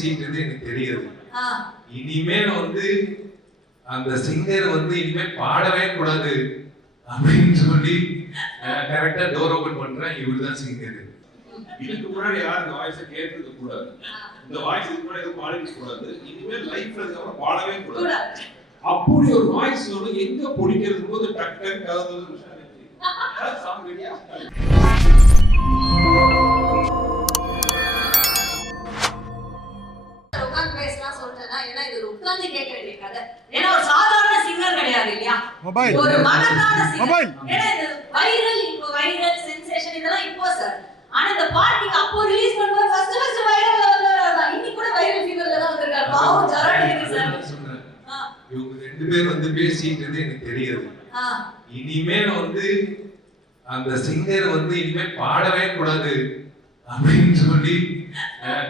பேசிட்டு எனக்கு தெரியாது. இனிமேல் வந்து அந்த சிங்கர் வந்து இனிமேல் பாடவே கூடாது அப்படின்னு சொல்லி கரெக்டா டோர் ஓபன் பண்றேன். இவருதான் சிங்கர். இதுக்கு முன்னாடி யாரும் இந்த வாய்ஸை கேட்டிருக்க கூடாது. இந்த வாய்ஸ் இதுக்கு முன்னாடி எதுவும் பாடிக்க கூடாது. இனிமேல் லைஃப்ல இதுக்கப்புறம் பாடவே கூடாது. அப்படி ஒரு வாய்ஸ் வந்து எங்க பிடிக்கிறது போது டக்கு கலந்து சாங் ரெடியா ஒரு மகத்தான சிங்கர். ஏன்னா இது வைரல், இப்போ வைரல் சென்சேஷன் இதெல்லாம் இப்போ சார். ஆனா இந்த பாட்டு அப்போ ரிலீஸ் பண்ணும்போது ஃபர்ஸ்ட் வைரல்ல வந்தவரா. இன்னி கூட வைரல் ஃபீவர்ல தான் வந்திருக்காரு. பாவம் ஜரடி இருக்கு சார். இவங்க ரெண்டு பேர் வந்து பேசிட்டு எனக்கு தெரியாது. இனிமேல் வந்து அந்த சிங்கர் வந்து இனிமேல் பாடவே கூடாது அப்படின்னு சொல்லி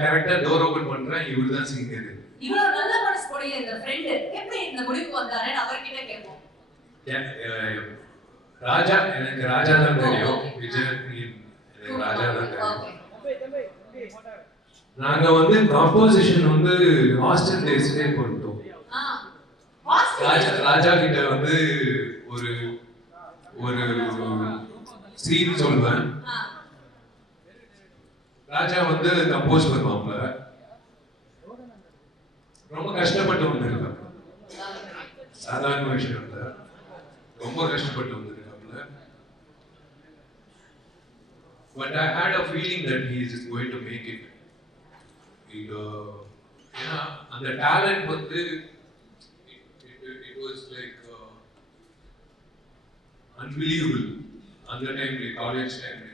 கரெக்டா டோர் ஓபன் பண்றேன். இவருதான் சிங்கர். இவ்வளவு நல்ல மனசு கூடிய இந்த ஃப்ரெண்ட் எப்படி இந்த முடிவுக்கு வந்தாருன்னு அவர்கிட்ட கேட்போம். ராஜா, எனக்கு ராஜா தான் தெரியும். விஜய் ராஜா தான் தெரியும். நாங்க வந்து காம்போசிஷன் வந்து ஹாஸ்டல் டேஸ்லயே பண்ணிட்டோம். ராஜா கிட்ட வந்து ஒரு ஒரு சீன் சொல்லுவேன். ராஜா வந்து கம்போஸ் பண்ணுவாங்க. ரொம்ப கஷ்டப்பட்டு வந்திருக்காங்க. சாதாரண விஷயம் இல்ல, ரொம்ப கஷ்டப்பட்டு வந்திருக்காங்க. But I had a feeling that he is going to make it. ஏன்னா அந்த டேலண்ட் வந்து it was like unbelievable. அந்த டைம்ல காலேஜ் டைம்ல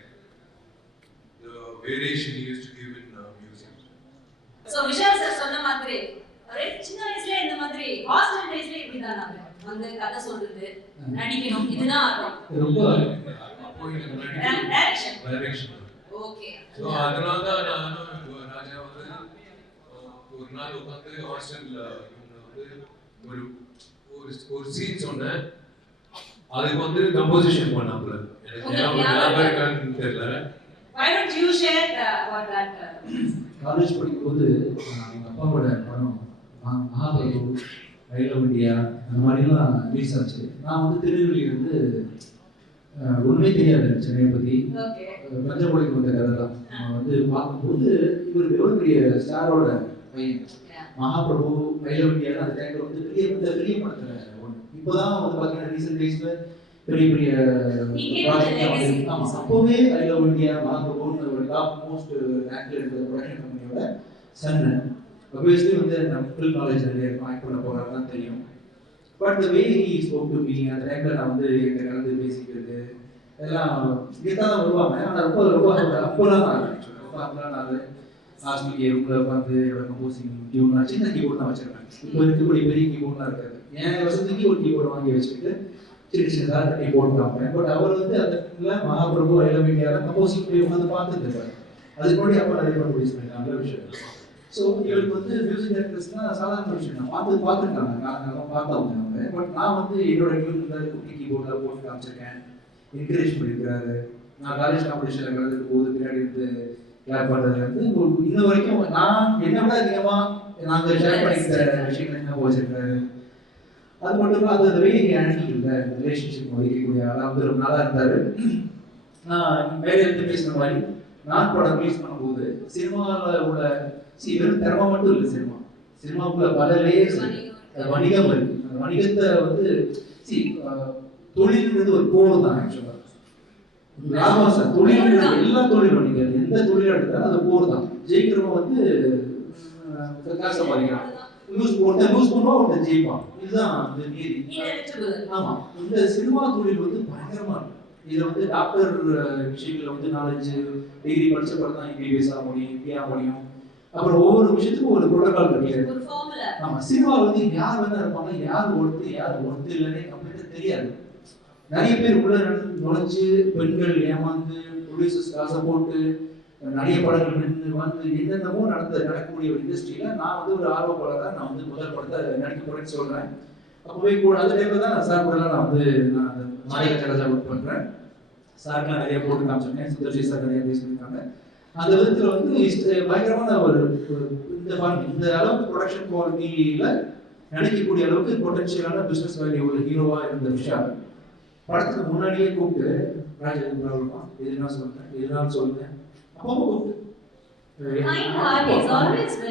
the variation he used to give in music. So Vishal sir சொன்ன மாதிரி ஒரே சின்ன வயசுல இந்த மாதிரி ஹாஸ்டல் டேஸ்ல இப்படி தான் நாங்க வந்து கதை சொல்றது, நடிக்கணும், இதுதான் ரொம்ப அப்போ எனக்கு டைரக்ஷன். ஓகே. சோ அதனால தான் நான் ராஜா வந்து ஒரு நாள் உட்கார்ந்து ஹாஸ்டல்ல வந்து ஒரு சீன் சொன்னேன். அதுக்கு வந்து கம்போசிஷன் பண்ணாங்க. எனக்கு ஞாபகம் தெரியல. Why don't you share what that college படிக்கும்போது எங்கள் அப்பாவோட படம் மகாபலிபு, ரைலோ இந்தியா அந்த மாதிரிலாம் ரிலீஸ் ஆச்சு. நான் வந்து திருநெல்வேலி வந்து ஒன்றுமே தெரியாது சென்னையை பற்றி. பஞ்சமொழிக்கு வந்த கதை தான். வந்து பார்க்கும்போது இவர் எவ்வளோ பெரிய ஸ்டாரோட பையன். மகாபிரபு, ரைலோ இந்தியா அந்த டைமில் வந்து பெரிய படத்தில் ஒன்று. இப்போ தான் வந்து பார்த்தீங்கன்னா ரீசெண்ட் டேஸில் பெரிய பெரிய ப்ராஜெக்ட். ஆமாம், அப்போவே ரைலோ இந்தியா, மகாபிரபுன்னு ஒரு டாப் மோஸ்ட் ஆக்டர் இருக்கிற ப்ரொடக்ஷன் கம்பெனியோட சன்னு. obviously வந்து நம்ம ஃபுல் நாலேஜ் நிறைய இருக்கும், ஆக்ட் பண்ண போகிறது தான் தெரியும். But the way he spoke to me, அந்த டைமில் நான் வந்து என்கிட்ட கலந்து பேசிக்கிறது எல்லாம் கெத்தாக தான் வருவாங்க. ஆனால் ரொம்ப அப்போலாம் நான் ரொம்ப அப்போலாம் நான் ஹாஸ்டல் ரூமில் உட்காந்து என்னோட கம்போசிங் டியூன் நான் சின்ன கீபோர்டு தான் வச்சுருப்பேன். இப்போ இருக்கக்கூடிய பெரிய கீபோர்ட்லாம் இருக்காது. என் வருஷத்துக்கு ஒரு கீபோர்டு வாங்கி வச்சுக்கிட்டு சின்ன சின்னதாக தட்டி போட்டு காமிப்பேன். பட் அவர் வந்து அந்த டைமில் மகாபிரபு, ரைலோ இந்தியாவில் கம்போசிங் போய் உட்காந்து பார்த்துட்டு இருக்காரு. அதுக்கு முன்னாடி அப்போ நிறைய படம் ரிலீஸ் பண்ணிட்டாங்க. நல்ல விஷயம். ஸோ இவருக்கு வந்து மியூசிக் டைரக்டர்ஸ்னால் சாதாரண விஷயம் தான், பார்த்துருக்காங்க, நான் பார்த்தவங்க அவங்க. பட் நான் வந்து என்னோட டியூன் குட்டி கீபோர்டில் போட்டு காமிச்சிருக்கேன், என்கரேஜ் பண்ணியிருக்கிறாரு. நான் காலேஜ் காம்படிஷனில் கலந்துக்கும் போது பின்னாடி இருந்து ஷேர் பண்ணுறதுலேருந்து இன்ன வரைக்கும் நான் என்னை விட அதிகமாக நாங்கள் ஷேர் பண்ணிக்கிற விஷயங்கள் என்ன வச்சிருக்காரு. அது மட்டும் இல்லை, அது வே ஹேண்டில் இல்லை ரிலேஷன்ஷிப் வைக்கக்கூடிய ஆளாக வந்து ரொம்ப நாளாக இருந்தார். நான் வேறு எடுத்து பேசுகிற மாதிரி நான் படம் ரிலீஸ் பண்ணும்போது சினிமாவில் உள்ள வெறும் திறமை மட்டும் இல்லை, சினிமாவுக்குள்ள பல லேயர்ஸ் வணிகம் இருக்கு. அந்த வணிகத்தை வந்து தொழில்ன்றது ஒரு போர் தான். ஆக்சுவலாக லாபம் தொழில், எல்லா தொழிலும் நீங்கள் எந்த தொழில் எடுத்தாலும் அது போர் தான். ஜெயிக்கிறவங்க வந்து காசு சம்பாதிக்கிறான், லூஸ் பண்ணுவான், ஒருத்தர் ஜெயிப்பான். இதுதான் அந்த நீதி. ஆமாம், இந்த சினிமா தொழில் வந்து பயங்கரமாக இருக்கு. இதில் வந்து டாக்டர் விஷயங்களில் வந்து 4-5 டிகிரி படித்த படம் தான் எம்பிபிஎஸ் ஆக முடியும், இப்படி ஆக முடியும். அப்புறம் ஒவ்வொரு விஷயத்துக்கும் ஒரு புரோட்டோகால் இருக்கு. ஆமா, சினிமாவில் வந்து யார் வேணா இருப்பாங்க, யார் ஒருத்தர் இல்லைன்னே கம்ப்ளீட்டாக தெரியாது. நிறைய பேர் உள்ள நுழைஞ்சு பெண்கள் ஏமாந்து ப்ரொடியூசர்ஸ் காசை போட்டு நிறைய படங்கள் நின்று வந்து என்னென்னமோ நடக்கக்கூடிய ஒரு இண்டஸ்ட்ரியில நான் வந்து ஒரு ஆர்வப்பாளராக நான் வந்து முதல் படத்தை நடிக்க போறேன்னு சொல்றேன். அப்போவே கூட அந்த டைம்ல தான் சார் கூட நான் வந்து நான் அந்த நாடக ஜலஜா ஒர்க் பண்றேன். சார்லாம் நிறைய போட்டு காமிச்சிருக்கேன், சுந்தர்ஜி சார் நிறைய பேசியிருக்காங்க. அந்த விதத்துல வந்து பயங்கரமான ஒரு இந்த அளவுக்கு ப்ரொடக்ஷன் குவாலிட்டியில நினைக்கக்கூடிய அளவுக்கு பொட்டன்ஷியலான பிசினஸ் வேல்யூ ஒரு ஹீரோவா இருந்த விஷயம் படத்துக்கு முன்னாடியே கூப்பிட்டு ராஜா எதுனா சொல்லுங்க அப்போ கூப்பிட்டு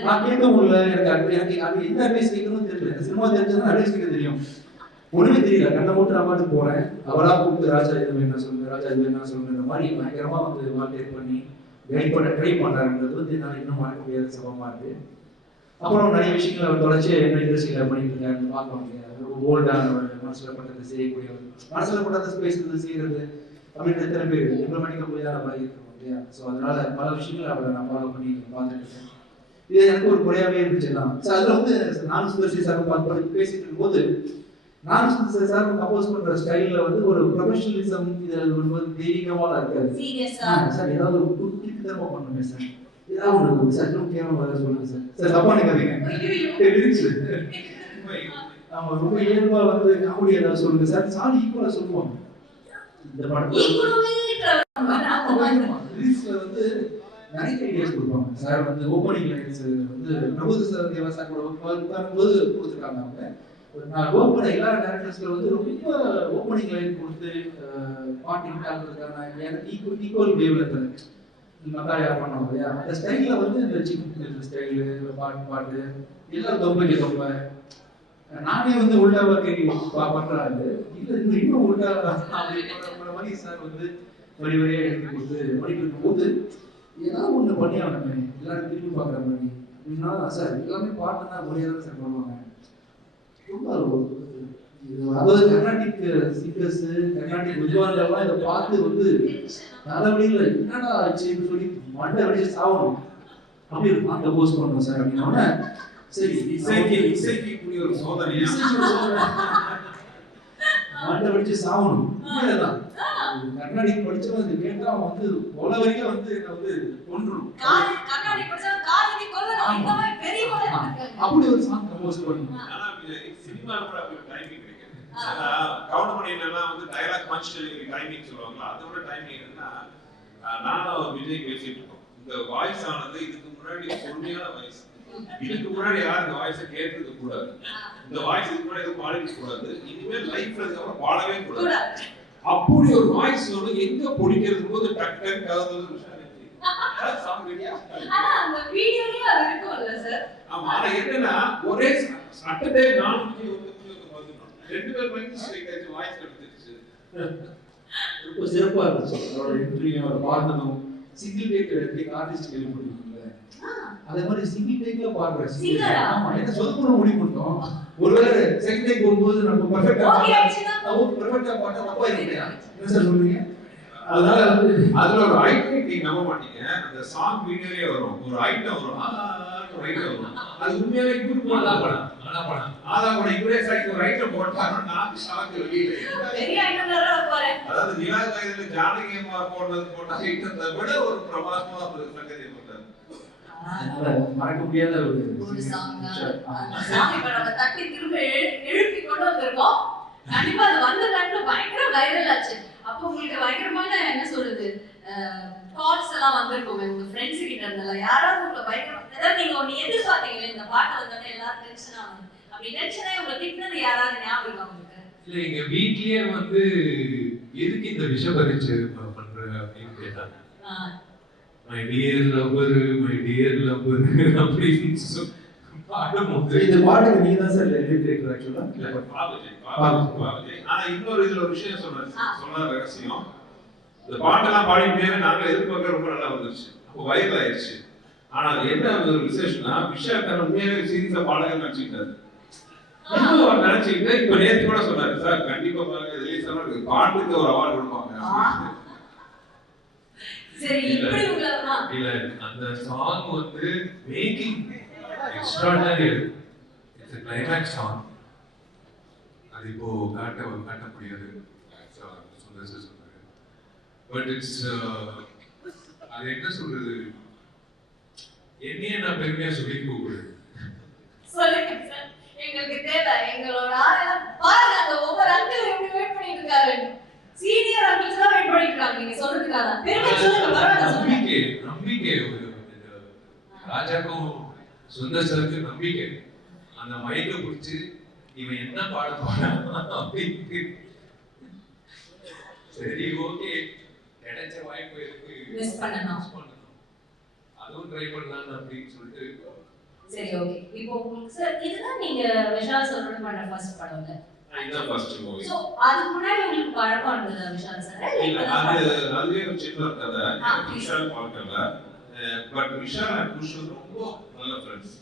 நான் கேட்க முடியல. எனக்கு அது எந்த அட்வைஸ் கேட்கணும்னு தெரியல. சினிமா தெரிஞ்சதுன்னா அட்வைஸ் கேட்க தெரியும். ஒண்ணுமே தெரியல. கண்ணை மட்டும் நான் பாட்டுக்கு போறேன். அவளா கூப்பிட்டு ராஜா இது என்ன சொல்லுங்க, ராஜா இது என்ன சொல்லுங்க மாதிரி பயங்கரமா வந்து மார்க்கெட் பண்ணி கைட் பண்ண ட்ரை பண்றாருன்றது வந்து என்னால இன்னும் மறக்க முடியாத சம்பவமா இருக்கு. அப்புறம் நிறைய விஷயங்கள் அவர் தொடர்ச்சி என்ன இண்டஸ்ட்ரியில பண்ணிட்டு இருக்காரு பார்க்க ஓல்டான மனசுல பட்டதை செய்யக்கூடியவர், மனசுல பட்டதை பேசுறது செய்யறது அப்படின்னு எத்தனை பேர் இம்ப்ளிமெண்டிக்க முடியாத மாதிரி இருக்கும் இல்லையா? ஸோ அதனால பல விஷயங்கள் அவரை நான் ஃபாலோ பண்ணி பார்த்துட்டு இருக்கேன். இது எனக்கு ஒரு குறையாவே இருந்துச்சுலாம். ஸோ அதில் வந்து நான் சுந்தர்சி சார் பார்த்து பேசிட்டு இருக்கும்போது நான் சுந்தர்சி சார் கம்போஸ் பண்ற ஸ்டைல்ல வந்து ஒரு ப்ரொஃபஷனலிசம் இதில் ஒரு தெய்வீகமாக இருக்காது. சார் ஏதாவது ஒரு குட்டித்தனமா பண்ணுங்க சார், ஏதாவது ஒரு சட்டம் கேவலம் சொல்லுங்க சார். சார் தப்பா நினைக்காதீங்க. அவங்க ரொம்ப இயல்பா வந்து காமெடி ஏதாவது சொல்லுங்க சார். சார் ஈக்குவலா சொல்லுவாங்க. இந்த படத்துல வந்து நிறைய ஐடியாஸ் கொடுப்பாங்க சார். வந்து ஓப்பனிங் லைன்ஸ் வந்து பிரபுத சார் தேவா சார் கூட உட்காரும்போது கொடுத்துருக்காங்க. அவங்க நான் ஓப்பன் எல்லா டேரக்டர்ஸ்ல வந்து ரொம்ப ஓப்பனிங் லைன் கொடுத்து பாட்டு ஹிட் ஆகுறதுக்கான எனக்கு ஈக்குவல் வேவ்ல மக்காயா பண்ணோம் இல்லையா? அந்த ஸ்டைல்ல வந்து இந்த சின்ன ஸ்டைலு பாட்டு எல்லாம் தொம்பை நானே வந்து உள்டாவா கேள்வி பண்றாரு. இல்ல இன்னும் உள்டா அப்படின்ற மாதிரி சார் வந்து வரி வரியா எடுத்து கொடுத்து படிப்பு இருக்கும்போது ஏதாவது ஒண்ணு பண்ணி ஆகணுமே எல்லாரும் திரும்பி பாக்குற மாதிரி அப்படின்னா சார் எல்லாமே பாட்டுனா முறையாக சார் பண்ணுவாங்க. ரொம்ப அதாவது கர்நாடிக் சிங்கர்ஸ் கர்நாடிக் விஜுவாலெல்லாம் இதை பார்த்து வந்து நல்லபடியில் என்னடா ஆச்சுன்னு சொல்லி மண்டை வச்சு சாகணும் அப்படி இருக்கும். அந்த போஸ்ட் பண்ணோம் சார் அப்படின்னா சரி இசைக்கு கூடிய ஒரு சோதனை மண்டை வச்சு சாகணும். கர்நாடிக் படிச்சவன் அது கேட்டா அவன் வந்து கொல வரைக்கும் வந்து என்ன வந்து கொன்றும். அப்படி ஒரு சாங் கம்போஸ் பண்ணணும். ஆனா சினிமால கூட அப்படி டைமிங் கிடைக்காது. கவுண்டமணிலாம் வந்து டயலாக் பஞ்ச் டெலிவரி டைமிங் சொல்லுவாங்க. அதோட டைமிங் என்னன்னா நானும் விஜய் பேசிட்டு இருக்கோம். இந்த வாய்ஸ் ஆனது இதுக்கு முன்னாடி பொறுமையான வாய்ஸ். இதுக்கு முன்னாடி யாரும் இந்த வாய்ஸை கேட்கறது கூடாது. இந்த வாய்ஸ் இதுக்கு முன்னாடி எதுவும் பாடிக்க கூடாது. இனிமேல் லைஃப்ல அதுக்கப்புறம் பாடவே கூடாது. அப்படி ஒரு வாய்ஸ் வந்து எங்க பிடிக்கிறது போது டக் டக் கலந்து என்னன்னா ஒரே சட்டத்தை 4 ரெண்டு பேர் வாய்ஸ் கிடைச்சிருச்சு. ரொம்ப சிறப்பா இருந்துச்சு அவரோட இன்டர்வியூ. அவர் பாடணும் சிங்கிள் டேக் ஆர்டிஸ்ட் கேள்விப்பட்டிருக்கீங்க. அதே மாதிரி சிங்கிள் டேக்ல பாடுறேன். ஆமா என்ன சொல்ல முடிவு பண்ணிட்டோம். ஒருவேளை செகண்ட் டேக் போகும்போது நம்ம பெர்ஃபெக்ட்டா பாட்டா தப்பா இருக்கு. என்ன சார் சொல்றீங்க? அதனால வந்து அதுல ஒரு ஐட்டம் நீங்க நம்ப மாட்டீங்க. அந்த சாங் வீடியோலயே வரும் ஒரு ஐட்டம் வரும். ஒரு ஐட்டம் வரும். அது உண்மையாவே இவரு போடலாம். ஆனா இவரே சைட் ஒரு ஐட்டம் போட்டாருன்னா நான் ஷாக் வெளியில. பெரிய ஐட்டம் போறே. அதாவது நிலா கையில ஜானகி அம்மா போட்ட ஐட்டத்தை விட ஒரு பிரமாதமா ஒரு சங்கதி போட்டாரு. மறக்க முடியாத ஒரு சாங். சாமி படத்தை தட்டி திரும்ப எழுப்பி கொண்டு வந்திருக்கோம். கண்டிப்பா அது வந்த டைம்ல பயங்கர வைரல் ஆச்சு. அப்போ உங்களுக்கு பயங்கரமான என்ன சொல்றது கால்ஸ் எல்லாம் வந்திருக்கும் உங்க ஃப்ரெண்ட்ஸ் கிட்ட இருந்தல. யாராவது உங்களை பயங்கர அதாவது நீங்க ஒன்னு எதிர்பார்த்தீங்களே இந்த பாட்டு வந்தோடனே எல்லாரும் டென்ஷனா ஆகும். அப்படி டென்ஷனே உங்களை திட்டினது யாராவது ஞாபகம் உங்களுக்கு? இல்ல எங்க வீட்லயே வந்து எதுக்கு இந்த விஷயம் பரிச்சு பண்ற அப்படின்னு கேட்டாங்க. மை டியர் லவ்வர் அப்படின்னு பாடும்போது இந்த பாட்டுக்கு நீங்க தான் சார் லிரிக் ஆக்சுவலா பாவிஜய். ஆனா இன்னொரு இதுல ஒரு விஷயம் சொன்ன ரகசியம். இந்த பாட்டெல்லாம் பாடிட்டே நாங்க எதிர்பார்க்க ரொம்ப நல்லா வந்துருச்சு. அப்போ வைரல் ஆயிடுச்சு. ஆனா அது என்ன ஒரு விசேஷம்னா விஷயம் தன்னை உண்மையாவே சீரியஸா பாடகர் நினைச்சுக்கிட்டாரு. இன்னும் நினைச்சுக்கிட்டு இப்ப நேற்று கூட சொன்னாரு சார் கண்டிப்பா பாருங்க ரிலீஸ் ஆனா பாட்டுக்கு ஒரு அவார்டு கொடுப்பாங்க. சரி இப்படி உங்களா இல்ல அந்த சாங் வந்து making extraordinary. It's a climax song. அது இப்போ காட்ட முடியாது. பட் இட்ஸ் அது என்ன சொல்றது என்னையே நான் பெருமையா சொல்லி கூப்பிடுறேன். சொல்லுங்க சார் எங்களுக்கு தேவை. எங்களோட ஆளெல்லாம் பாருங்க அந்த ஒவ்வொரு அங்கிள் எப்படி வெயிட் பண்ணிட்டு இருக்காரு. சீனியர் அங்கிள்ஸ் எல்லாம் வெயிட் பண்ணிட்டு இருக்காங்க நீங்க சொல்றதுக்காக. பெருமை சொல்லுங்க பரவாயில்லை சொல்லுங்க. நம்பிக்கை நம்பிக்கை ராஜாக்கும் சுந்தர் சருக்கு நம்பிக்கை. அந்த மைக்க பிடிச்சி இவன் என்ன பாட போறான் அப்படின்னு. சரி ஓகே, கிடைச்ச வாய்ப்பு இருக்கு, மிஸ் பண்ணணும், அதுவும் ட்ரை பண்ணலாம் அப்படின்னு சொல்லிட்டு. சரி ஓகே. இப்போ உங்களுக்கு சார் இதுதான் நீங்க விஷால் சாரோட பண்ண ஃபர்ஸ்ட் படம் இல்ல? இதுதான் ஃபர்ஸ்ட் மூவி. சோ அதுக்கு முன்னாடி உங்களுக்கு பழக்கம் இருந்ததா விஷால் சார்? இல்ல, அதுவே ஒரு சின்ன கதை. விஷால் பார்க்கல. பட் விஷால் அண்ட் குஷ் ரொம்ப நல்ல ஃப்ரெண்ட்ஸ்.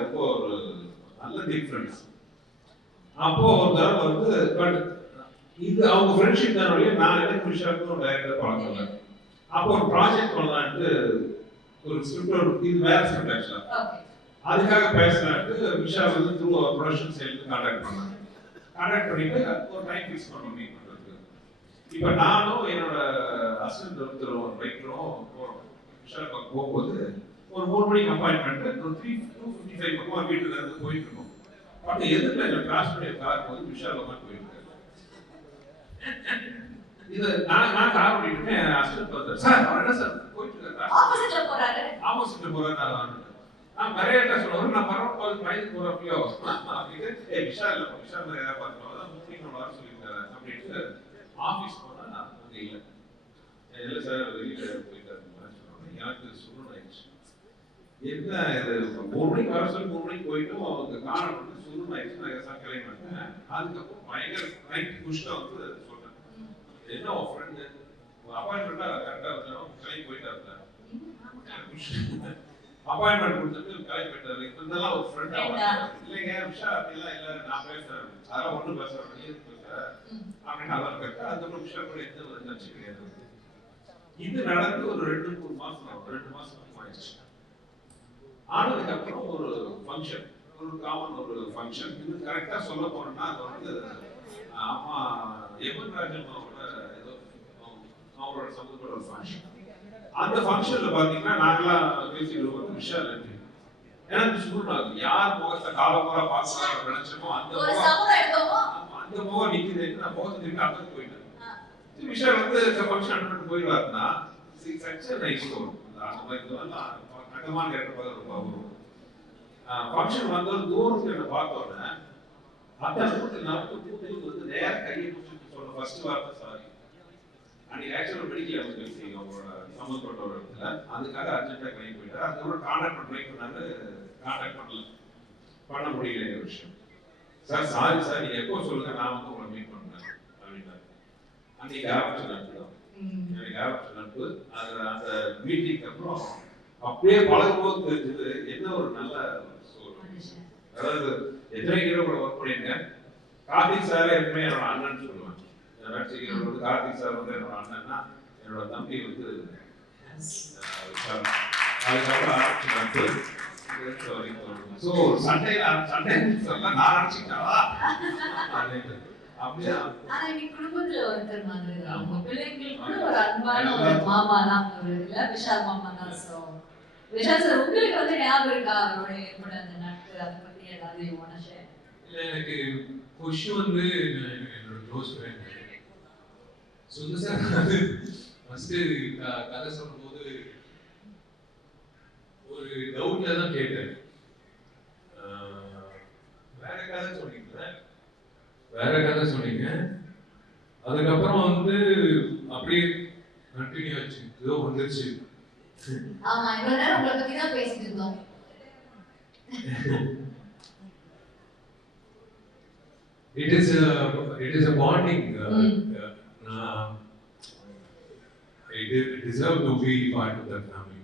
ரொம்ப ஒரு நல்ல டீப் ஃப்ரெண்ட்ஸ். அப்போ ஒரு தடவை வந்து பட் இது அவங்க ஃப்ரெண்ட்ஷிப் தான் வழியா நான் எனக்கு விஷாலுக்கு ஒரு டைரக்டர் பழக்கம். அப்போ ஒரு ப்ராஜெக்ட் பண்ணலான்ட்டு ஒரு ஸ்கிரிப்ட், இது வேற ஸ்கிரிப்ட் ஆக்சுவலா, அதுக்காக பேசலான்ட்டு விஷால் வந்து த்ரூ ப்ரொடக்ஷன் சைடுக்கு கான்டாக்ட் பண்ணாங்க. கான்டாக்ட் பண்ணிட்டு ஒரு டைம் ஃபிக்ஸ் பண்ணோம் மீட் பண்றதுக்கு. இப்போ நானும் என்னோட அசிஸ்டன்ட் ஒருத்தரும் ரைட்டரும் போறோம். விஷால் பக்கம் போகும்போது ஒரு 3 மணிக்கு அப்பாயின்மெண்ட், ஒரு 2:55 பக்கமா வீட்டுல இருந்து போயிட்டு இருக்கோம். பட் எதுக்கு எங்க கிராஸ் பண்ணி கார் போது விஷால் பக்கம் போயிட்டு இருக்காரு. இது நான் கார் ஓட்டிட்டு அசிஸ்டன்ட் பார்த்தாரு. சார் அவர் என்ன சார் போயிட்டு இருக்காரு, ஆப்போசிட்ல போறாரு, ஆப்போசிட்ல போறாரு. நான் நிறைய சொல்லுவாரு, நான் பரவாயில்ல பைக் போறப்போ அப்படின்னு விஷால் இல்லை, விஷால் மாதிரி ஏதாவது பார்த்துருவாங்க முக்கியம் வர சொல்லியிருக்காரு அப்படின்ட்டு ஆஃபீஸ் போனா அங்கே இல்லை. இல்லை சார் வெளியில போயிட்டாரு சொன்னாங்க. எனக்கு சொல்லணும் ஆயிடுச்சு, என்ன இது 3 மணிக்கு வர சொல்லி 3 மணிக்கு போயிட்டும் அவங்க காரணம் வந்து சொல்லணும் ஆயிடுச்சு. நான் சார் கிளம்பி மாட்டேன். அதுக்கப்புறம் பயங்கர நைட் குஷ்டா வந்து சொன்னேன், என்ன உன் ஃப்ரெண்டு அப்பாயின்மெண்ட்டா கரெக்டா இருந்தாலும் கிளம்பி போயிட்டாருல, அப்பாயின்மெண்ட் கொடுத்துட்டு கிளம்பி போயிட்டாரு. இதெல்லாம் ஒரு ஃப்ரெண்டா இல்லைங்க விஷால் அப்படிலாம் இல்லை, நான் பேசுறேன் அதெல்லாம் ஒன்றும் பேசுறேன் நீ எதுக்கு பேசுற அப்படின்னு அதெல்லாம் கேட்டா. அதுக்கப்புறம் விஷால் கூட எந்த ஒரு நச்சு கிடையாது. இது நடந்து ஒரு 2-3 மாசம் ஆயிடுச்சு. ஆனதுக்கு அப்புறம் ஒரு ஃபங்க்ஷன், ஒரு காமன் ஒரு ஃபங்க்ஷன். இது கரெக்டா சொல்ல போனோம்னா அது வந்து அம்மா எமன் ராஜன் ஏதோ அவங்களோட சமூகத்தோட ஒரு ஃபங்க்ஷன். அந்த ஃபங்க்ஷன்ல பாத்தீங்கன்னா நாங்களாம் பேசிடுவோம் வந்து விஷால் எனக்கு சொல்லணும் யார் முகத்தை காலமுறை பார்க்கணும் நினைச்சோமோ அந்த முகம் நிக்குது. நான் முகத்தை திருப்பி அங்கே போயிட்டேன். விஷால் வந்து ஃபங்க்ஷன் அட்டன் போயிடுவாருன்னா அந்த மாதிரி அங்கமான கேட்ட வரும். ஃபங்க்ஷன் வந்த தூரத்துல என்ன பார்த்தோன்னே அந்த கூட்டத்துக்கு வந்து நேர கையை பிடிச்சிட்டு சொன்ன ஃபர்ஸ்ட் வார்த்தை சாரி. அன்னைக்கு ஆக்சுவலாக மெடிக்கல் எமர்ஜென்சி அவங்களோட சம்மந்தப்பட்ட ஒரு இடத்துல, அதுக்காக அர்ஜென்ட்டாக கிளம்பி போயிட்டார். அதுக்கப்புறம் கான்டாக்ட் ட்ரை பண்ணாரு, கான்டாக்ட் பண்ண முடியல விஷயம். சார் சாரி சார் நீங்க எப்போ சொல்லுங்க நான் வந்து உங்களை மீட் பண்றேன் அப்படின்னாரு. அன்னைக்கு ஆரம்பிச்ச நட்பு தான், எனக்கு ஆரம்பிச்ச நட்பு. அந்த மீட்டிங்க்கு அப்புறம் அப்படியே பழகும்போது தெரிஞ்சது என்ன ஒரு நல்ல சூழல். அதாவது எத்தனை ஹீரோ கூட ஒர்க் பண்ணியிருக்கேன். கார்த்திக் சார் எப்பவுமே என்னோட அண்ணன் சொல்லுவேன். நடிச்சிக்கிறவர் வந்து கார்த்திக் சார் வந்து என்னோட அண்ணன்னா, என்னோட தம்பி வந்து அதுக்கப்புறம் ஆரம்பிச்சு நட்பு. ஸோ சண்டே நான் நினைச்சுக்கிட்டாவா அப்படியா? ஆனா இன்னைக்கு குடும்பத்துல ஒருத்தர் மாதிரி தான், உங்க பிள்ளைங்களுக்கு ஒரு அன்பான ஒரு மாமா தான் ஒரு இல்ல, விஷால் மாமா தான். ஸோ விஷால் சார் உங்களுக்கு வந்து ஞாபகம் இருக்கா அவரோட ஏற்பட அந்த நட்பு, அதை பத்தி ஏதாவது யூ வாண்ட் டு ஷேர்? இல்ல எனக்கு குஷ் வந்து என்னோட க்ளோஸ் ஃப்ரெண்ட். சுந்தர் சார் வந்து ஃபர்ஸ்ட் கதை சொல்லும்போது ஒரு டவுட்ல தான் கேட்டேன், வேற கதை சொன்னீங்க. அதுக்கப்புறம் வந்து அப்படியே கண்டினியூ ஆச்சு, ஏதோ வந்துருச்சு. ஆமா இவ்வளவு நேரம் உங்களை பத்தி தான் பேசிட்டு இருந்தோம். It is a bonding. It deserve to be part of that family.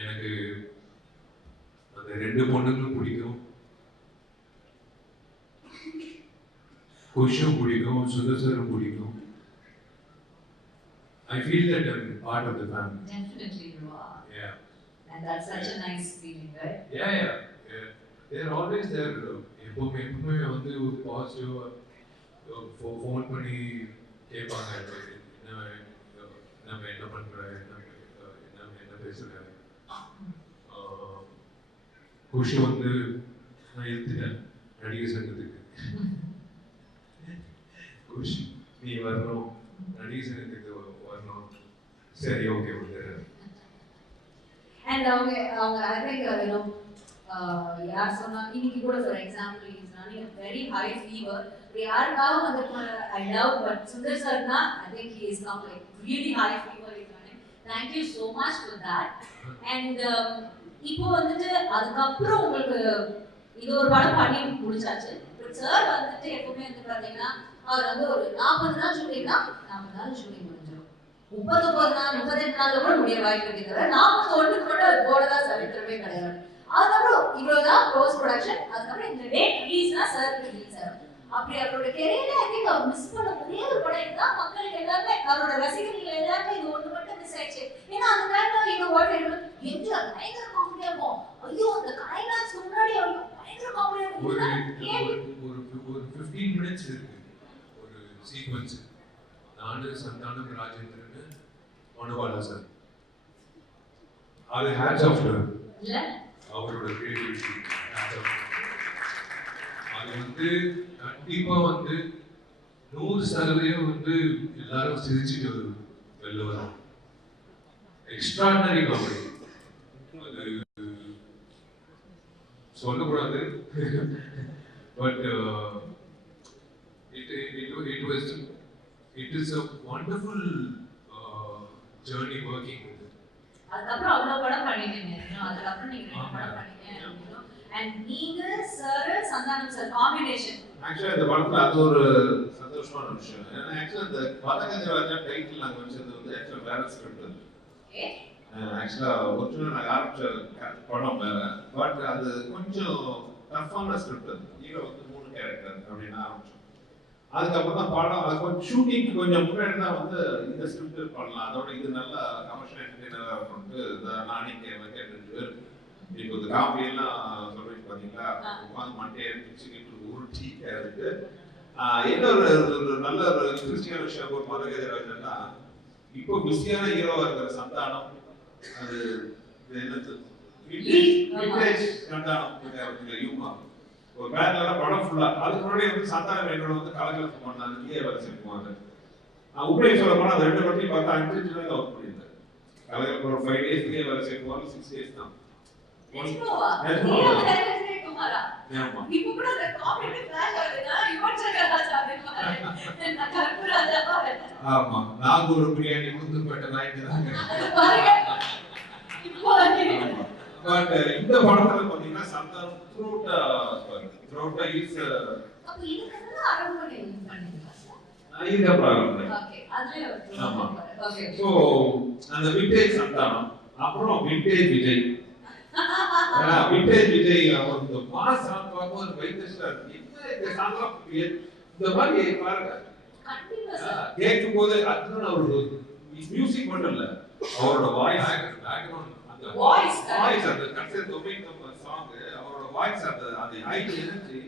எனக்கு அந்த 2 பொண்ணுங்களும் பிடிக்கும், குஷும் பிடிக்கும், சுந்தர் சாரும் பிடிக்கும். I feel that I'm part of the family. Definitely you are. Yeah. And that's such a nice feeling, right? Yeah. They're always there. எப்பவுமே வந்து ஒரு பாசிட்டிவ் ஃபோன் பண்ணி கேட்பாங்க, நம்ம என்ன பண்ற, என்ன பேசுற. குஷி வந்து நான் எழுத்துட்டேன் நடிகர் சங்கத்துக்கு, குஷி நீ வரணும் நடிகர் சங்கத்துக்கு வரணும். சரி ஓகே ஓகே. அண்ட் அவங்க ஐ திங்க் யார் சொன்னா இன்னைக்கு கூட for example is running a very high fever. யாருக்காக வந்து I love but சுந்தர் சார்னா I think he is come like really high fever is running. Thank you so much for that. And இப்போ வந்துட்டு அதுக்கப்புறம் உங்களுக்கு இது ஒரு படம் பண்ணி முடிச்சாச்சு. பட் சார் வந்துட்டு எப்பவுமே வந்து பாத்தீங்கன்னா அவர் வந்து ஒரு 40 நாள் ஷூட்டிங்னா 40 நாள் ஷூட்டிங் முடிஞ்சிடும். 39 நாள் 38 நாள்ல கூட முடிய வாய்ப்பு இருக்கு தவிர 41 கூட போடதா சரித்திரமே கிடையாது. அதுக்கப்புறம் இவ்வளவுதான் போஸ்ட் ப்ரொடக்ஷன். அதுக்கப்புறம் இந்த டேட் ரிலீஸ்னா சார் ரிலீஸ் ஆகும். அப்படி அவரோட கெரியர்ல ஐ திங்க் அவர் மிஸ் பண்ண ஒரே ஒரு படம் இதுதான். மக்களுக்கு எல்லாருமே அவரோட ரசிகர்கள் எல்லாருமே இது ஒன்று மட்டும் மிஸ் ஆயிடுச்சு. ஏன்னா அந்த டைம்ல இது வாட் எம்ஜிஆர் பயங்கர காமெடியா இருக்கும். ஐயோ அந்த கிளைமேக்ஸ் முன்னாடி ஐயோ பயங்கர காமெடியா இருக்கும். ஒரு 15 மினிட்ஸ் இருக்கு ஒரு சீக்வென்ஸ். நானு சந்தானம் ராஜேந்திரன் மனோபாலா சார் அது ஹேட்ஸ் ஆஃப் இல்ல அவரோட கிரியேட்டிவிட்டி. அது வந்து கண்டிப்பா வந்து 100% வந்து எல்லாரும் சிரிச்சுட்டு வெளில வரும். Extraordinary comedy. அது சொல்லக்கூடாது but it is a wonderful journey working with it. அதுக்கப்புறம் அவ்வளவு படம் பண்ணிட்டீங்க. அதுக்கப்புறம் நீங்க 2 படம் பண்ணீங்க. அண்ட் நீங்க சார் சந்தானம் சார் காம்பினேஷன் ஆக்சுவலா இந்த படத்துல அது ஒரு சந்தோஷமான விஷயம். ஏன்னா ஆக்சுவலா இந்த பதகஜராஜா டைட்டில் நாங்க வச்சது வந்து ஆக்சுவலா வேற ஸ்கிரிப்ட் அது. ஓகே. ஆக்சுவலா ஒரிஜினல் நாங்க ஆரம்பிச்ச படம் வேற. பட் அது கொஞ்சம் டஃப்பான ஸ்கிரிப்ட் அது. ஹீரோ வந்து 3 கேரக்டர் அப்படின்னு ஆரம்பிச்சோம். அதுக்கப்புறம் தான் படம் அது கொஞ்சம் ஷூட்டிங் கொஞ்சம் முன்னாடி தான் வந்து இந்த ஸ்கிரிப்ட் பண்ணலாம். அதோட இது நல்லா கமர்ஷியல் என்டர்டெய்னராக இருக்கும்ட்டு நானே வெங்கட் 2 பேர் இப்போ இந்த காமெடி எல்லாம் சொல்றீங்க பாத்தீங்களா, உட்காந்து மண்டையை பிடிச்சிக்கிட்டு ஒரு டீ இருக்கு. என்ன ஒரு நல்ல ஒரு இன்ட்ரெஸ்டிங்கான விஷயம் ஒரு மதகஜராஜன்னா இப்போ பிஸியான ஹீரோவா இருக்கிற சந்தானம் அது என்னது விண்டேஜ் சந்தானம் யூமா ஒரு பேர்ல படம் ஃபுல்லா அதுக்கு முன்னாடி வந்து சந்தானம் என்னோட வந்து கலகலப்பு பண்ணாங்க கீழே வேலை செய்வாங்க. உண்மையை சொல்ல போனா அந்த 2 படத்தையும் பார்த்தா 5 நாள் ஒர்க் பண்ணியிருந்தாரு. கலகலப்பு ஒரு 5 days கீழே வேலை செய்வாங்க 6 days தான். நிஜமாவா? குமாரா இப்போ கூட அந்த காமெடி ஃபிளாஷ் ஆகுதுனா யுவன் சங்கர் ராஜா அப்படின்றாரு. நான் கருப்பு ராஜாவா ஆமா நாகூர் பிரியாணி முந்துப்பட்ட நாய்க்கு தான் பாருங்க. இப்போ பட் இந்த படத்துல பாத்தீங்கன்னா சந்தானம் த்ரூட்டா இஸ் அப்ப இதுக்கு அரண்மனை பண்ணீங்களா? இந்த ப்ராப்ளம். ஓகே அதுல ஆமா. ஓகே. சோ அந்த விண்டேஜ் சந்தானம் அப்புறம் விண்டேஜ் விஜய். விண்டேஜ் விஜய் அவர் இந்த மாஸ் சாங் பார்க்கும் ஒரு வைத்தஸ்டா இருக்கு. என்ன இந்த சாங்லாம் இந்த மாதிரி பாருங்க. கண்டிப்பா சார். கேட்கும்போது அதுதான் ஒரு மியூசிக் மட்டும் இல்ல அவரோட வாய்ஸ் பேக்ரவுண்ட் அந்த வாய்ஸ் அந்த கன்செப்ட் டொமைன் சாங் அவரோட வாய்ஸ் அந்த ஹை எனர்ஜி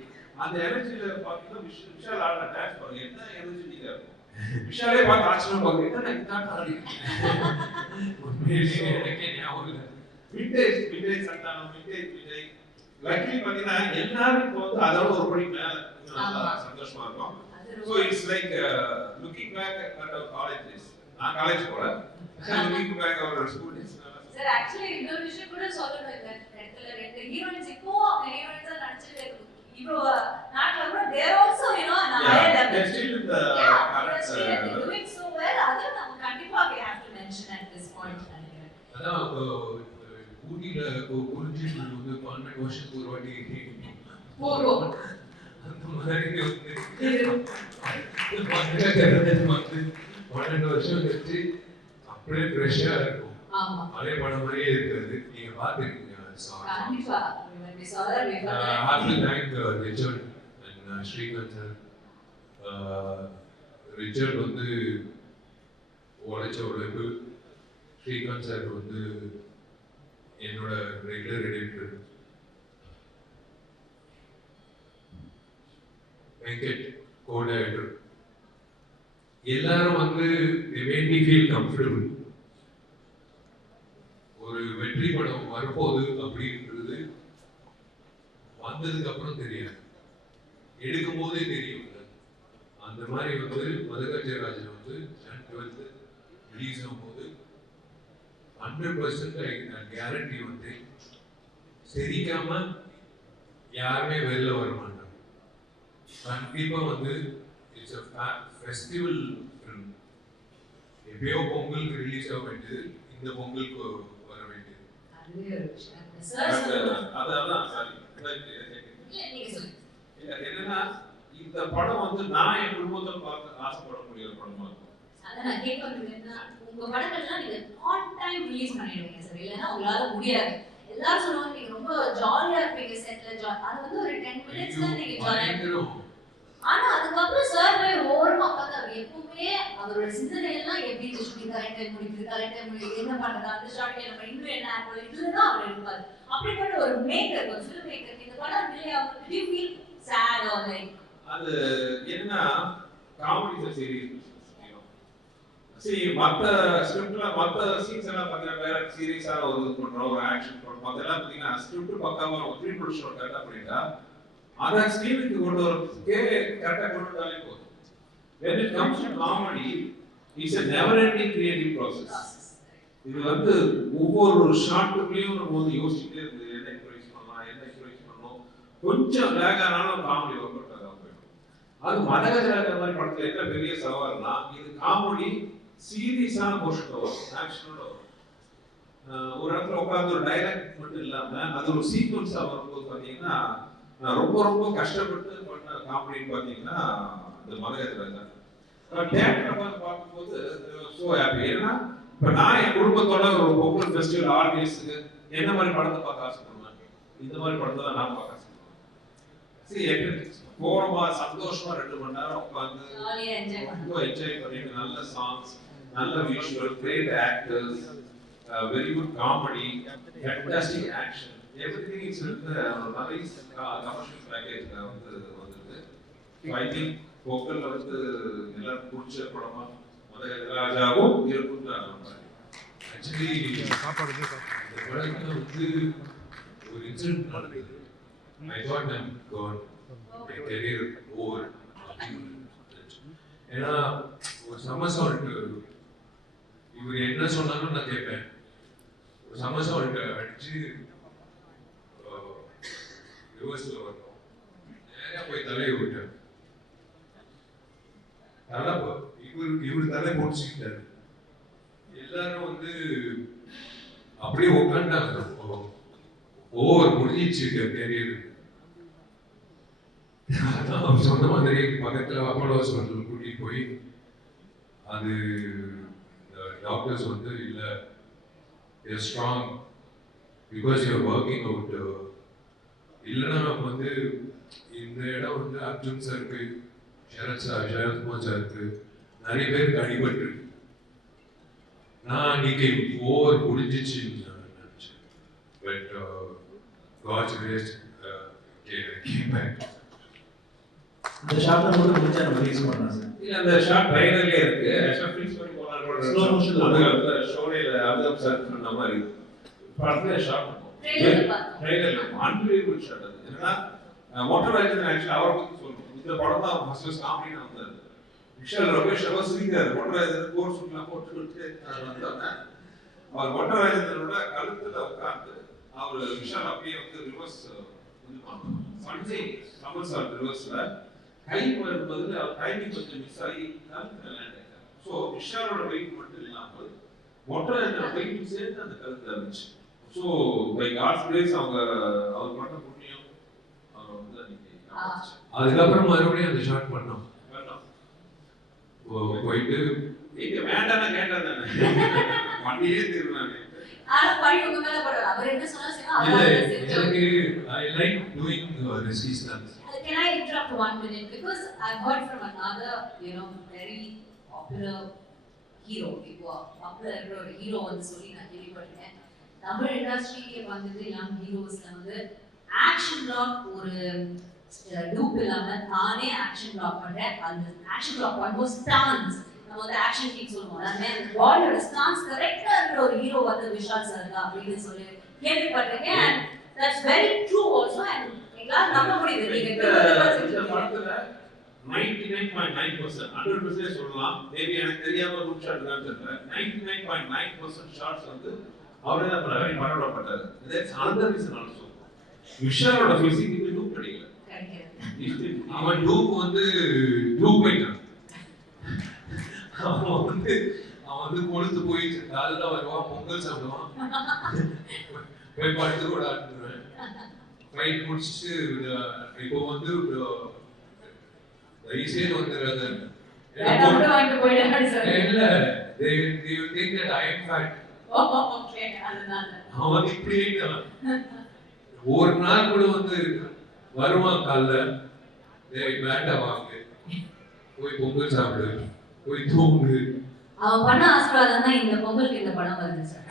அந்த எனர்ஜில பாத்தீங்கன்னா விஷால் ஆடுற டான்ஸ் பாருங்க என்ன எனர்ஜெட்டிக்கா இருக்கும். விஷாலே பார்த்து ஆச்சரியம் பாருங்க என்ன இந்த ஆடி எனக்கே ஞாபகம் இல்லை. Vintage Santhanam vintage Vijay luckily பாத்தீங்கன்னா எல்லாரும் இப்போ வந்து அதோட ஒரு படி மேல சந்தோஷமா இருக்கும். So it's like looking back at our college days. நான் காலேஜ் போல looking back our school days. Sir actually இந்த விஷயம் கூட சொல்லணும். இந்த இடத்துல 2 ஹீரோயின்ஸ் இப்போ ஹீரோயின்ஸா நடிச்சிட்டு இருக்கு. இப்போ நாட்ல கூட they are also you know they still in the current doing so well. அது நம்ம கண்டிப்பா we have to mention at this point. அதான் ஊட்டில குறிஞ்சி வந்து 12 வருஷத்துக்கு ஒரு வாட்டி போறோம். அந்த மாதிரி வந்து 12 வருஷம் கழிச்சு அப்படியே ஃப்ரெஷ்ஷா இருக்கும். ஆமா பழைய படம் மாதிரியே இருக்காது. நீங்க பாத்துருக்கீங்க கண்டிப்பா. we saw that we have to thank Richard and Srikanth sir. Richard வந்து உழைச்ச உழைப்பு, ஸ்ரீகாந்த் சார் வந்து என்னோட ரெகுலர் எடிட்டர், வெங்கட் கோ-டைரக்டர், எல்லாரும் வந்து they made me feel comfortable. ஒரு வெற்றி படம் வரப்போகுது அப்படின்றது வந்ததுக்கு அப்புறம் தெரியாது, எடுக்கும் போதே தெரியும். அந்த மாதிரி வந்து மதகஜராஜன் வந்து Jan 12 ரிலீஸ் ஆகும்போது 100% கேரண்டி வந்து சிரிக்காம யாருமே வெளில வர மாட்டாங்க. கண்டிப்பா வந்து இட்ஸ் a ஃபெஸ்டிவல் ஃபிலிம். எப்பயோ பொங்கலுக்கு ரிலீஸ் ஆக வேண்டியது இந்த பொங்கலுக்கு வர வேண்டியது. அதுவே ஒரு விஷயம். சார் சொல்லுங்க. அதான் சாரி இல்ல நீங்க சொல்லுங்க. என்னன்னா இந்த படம் வந்து நான் என் குடும்பத்தில் பார்க்க ஆசைப்படக்கூடிய ஒரு படமா இருக்கும். அதான் நான் கேட்க வந்ததுன்னா உங்க படங்கள்லாம் நீங்க ஆன் டைம் ரிலீஸ் பண்ணிடுவீங்க சார், இல்லைன்னா உங்களால முடியாது. எல்லாரும் சொல்லுவாங்க நீங்க ரொம்ப ஜாலியா இருப்பீங்க செட்ல, அது வந்து ஒரு 10 minutes தான் நீங்க ஜாலியா இருப்பீங்க. ஆனா அதுக்கப்புறம் சார் போய் ஓரமா உட்காந்து அவர் எப்பவுமே அவரோட சிந்தனை எல்லாம் எப்படி இந்த ஷூட்டிங் கரெக்ட் டைம் முடிக்குது, கரெக்ட் டைம் முடிக்குது, என்ன பண்றது, அந்த ஷார்ட்ல நம்ம இன்னும் என்ன ஆட் பண்ணலாம், இதுதான் அவர் இருப்பாரு. அப்படிப்பட்ட ஒரு மேக்கர், ஒரு ஃபிலிம் மேக்கர் இந்த படம் டிலே ஆகும். Do you feel sad or like? அது என்ன காமெடி சீரிஸ் மற்ற ஸ்கிரிப்ட்ல மற்ற சீன்ஸ் எல்லாம் பார்த்தீங்கன்னா வேற சீரியஸா ஒரு இது பண்றோம், ஒரு ஆக்ஷன் பண்றோம். மற்றெல்லாம் பார்த்தீங்கன்னா ஸ்கிரிப்ட் பக்காவா ஒரு 3 minutes ஷாட் கரெக்டா பண்ணிட்டா அதை ஸ்கிரீனுக்கு கொண்டு வரதுக்கே கரெக்டா கொண்டு வந்தாலே போதும். when it comes to comedy it's a never ending creative process. இது வந்து ஒவ்வொரு ஷாட்டுக்குள்ளேயும் நம்ம வந்து யோசிச்சுட்டே இருக்கு, என்ன இம்ப்ரவைஸ் பண்ணலாம், என்ன இம்ப்ரவைஸ் பண்ணணும். கொஞ்சம் லேக் ஆனாலும் காமெடி ஒர்க் அவுட் ஆகாம போயிடும். அது மதகஜராஜர் மாதிரி படத்துல என்ன பெரிய சவால்னா இது காமெடி சீரியஸான போர்ஷன்ல வரும், ஆக்ஷனோட வரும். ஒரு இடத்துல உட்கார்ந்து ஒரு டைலாக் மட்டும் இல்லாம அது ஒரு சீக்வன்ஸா வரும்போது பாத்தீங்கன்னா ரொம்ப ரொம்ப கஷ்டப்பட்டு பண்ண காமெடின்னு பாத்தீங்கன்னா இந்த மதகஜராஜர். தியேட்டர்ல பார்க்கும்போது ஸோ ஹாப்பி. ஏன்னா இப்ப நான் என் குடும்பத்தோட ஒரு பொங்கல் ஃபெஸ்டிவல் ஆர்கனைஸ்க்கு என்ன மாதிரி படத்தை பார்க்க ஆசைப்படுவேன், இந்த மாதிரி படத்தை தான் நான் பார்க்க ஆசைப்படுவேன். போறமா சந்தோஷமா 2 மணி நேரம் உட்காந்து ரொம்ப என்ஜாய் பண்ணிட்டு நல்ல சாங்ஸ், நல்ல visual, great actors, very good comedy, fantastic action, everything is with nice commercial package வந்து வந்திருக்கு. ஐ திங்க் பொங்கல்ல வந்து எல்லாரும் பிடிச்ச படமா மதகஜராஜாவும் இருக்குன்னு நான் நம்புறேன். ஆக்சுவலி இந்த படத்துல வந்து ஒரு இன்சிடென்ட் நடந்தது. I thought I'm gone, my career over. ஏன்னா ஒரு சமசால்ட் இவர் என்ன சொன்னாலும் நான் கேட்பேன். ஒரு சமசால்ட் அடிச்சு ரிவர்ஸ்ல வரணும், நேரா போய் தலையை விட்டேன். தலை இவர் தலை போட்டுக்கிட்டாரு. எல்லாரும் வந்து அப்படியே உட்காந்துட்டாங்க. ஓவர் முடிஞ்சிச்சு கேரியர். அவர் சொன்ன மாதிரி பக்கத்துல அப்போலோ ஹாஸ்பிட்டல் கூட்டிட்டு போய் அது டாக்டர்ஸ் வந்து இல்லை you strong because you're working out, இல்லைன்னா வந்து இந்த இடம் வந்து அர்ஜுன் சாருக்கு, சரத்குமார் சாருக்கு நிறைய பேருக்கு அடிபட்டு நான் அன்னைக்கு ஓவர் முடிஞ்சிச்சுன்னு நினைச்சேன். But God's grace came back. இந்த ஷாட்ல மட்டும் முடிச்சா நம்ம ரிலீஸ் பண்ணலாம் சார். இல்ல அந்த ஷாட் ட்ரைலர்லயே இருக்கு. ஆக்சுவலா ஃப்ரீஸ் பண்ணி போனாலும் ஸ்லோ மோஷன்ல அந்த ஷோலேல அப்சர்வ் சார் பண்ண மாதிரி படத்துல ஷாட் இருக்கும். ட்ரைலர்ல அன்பிலீவபிள் ஷாட் அது. என்னன்னா மோட்டரைசர் ஆக்சுவலா அவரை பத்தி சொல்லணும். இந்த படம் தான் ஃபர்ஸ்ட் காமெடினா வந்தது. விஷால் ரமேஷ் அவர் சிரிக்கிறாரு. மோட்டரைசர் கோர்ஸ் எல்லாம் போட்டுக்கிட்டு வந்தாங்க. அவர் மோட்டரைசரோட கழுத்துல உட்கார்ந்து அவர் விஷால் அப்படியே வந்து ரிவர்ஸ் இது பண்ணுவாங்க. சண்டே கமல் சார் ரிவர்ஸ்ல கை வரும்போது அவர் டைமிங் கொஞ்சம் மிஸ் ஆகி கழுத்துல லேண்ட் ஆயிட்டாங்க. ஸோ விஷாலோட வெயிட் மட்டும் இல்லாமல் மோட்டரைசரோட வெயிட் சேர்ந்து அந்த கழுத்துல இருந்துச்சு. ஸோ பை காட்ஸ் கிரேஸ் அவர் பண்ண புண்ணியம் அவர் வந்து அன்னைக்கு அதுக்கப்புறம் மறுபடியும் அந்த ஷாட் பண்ணோம். போயிட்டு நீங்க வேண்டாம்னா கேட்டா தானே பண்ணியே தீர்வானே. ஆனா படி உங்க மேல போடுறாரு. அவர் என்ன சொன்னா எனக்கு I like doing risky stunts. Can I interrupt 1 minute because I've heard from another, very popular hero. இப்போ பாப்புலர் ஒரு ஹீரோ வந்து சொல்லி நான் கேள்விப்பட்டேன். தமிழ் இண்டஸ்ட்ரிக்கு வந்துட்டு யங் ஹீரோஸ்ல வந்து ஆக்ஷன் பிளாக் ஒரு லூப் இல்லாம தானே ஆக்ஷன் பிளாக் பண்றேன். அந்த ஆக்ஷன் பிளாக் பண்ணும்போது ஸ்டான்ஸ் நம்ம வந்து ஆக்ஷன் கிக் சொல்லுவோம். அந்த பாடியோட ஸ்டான்ஸ் கரெக்டா இருக்கிற ஒரு ஹீரோ வந்து விஷால் சார் தான் அப்படின்னு சொல்லி கேள்விப்பட்டிருக்கேன். And that's very true also. And எங்களால நம்ப முடியுது. நீங்க இந்த படத்துல 99.9% 100% சொல்லலாம். மேபி எனக்கு தெரியாம ஒரு ஷாட் தான் சொல்றேன். 99.9% ஷாட்ஸ் வந்து அவரே தான் பண்ணாரு, பண்ணப்பட்டாரு. That's another reason also. விஷாலோட பிசிக் இது டூப் கிடைக்கல. அவன் டூப் வந்து டூப் போயிட்டான். அவன் வந்து பொழுது போய் காலைல வருவான், பொங்கல் சாப்பிடுவான், போய் படுத்து கூட ஆடுவேன். ஃபைட் முடிச்சுட்டு இப்போ வந்து ஈஸியாக வந்துடுறாங்க. இல்ல they will think that I am fat. அவன் இப்படி ஒரு நாள் கூட வந்து வருவான் காலைல, வேண்டாம் வாங்க, போய் பொங்கல் சாப்பிடு, போய் தூங்கு. அவன் பண்ண ஆசீர்வாதம் தான் இந்த பொங்கலுக்கு இந்த படம் வருது சார்.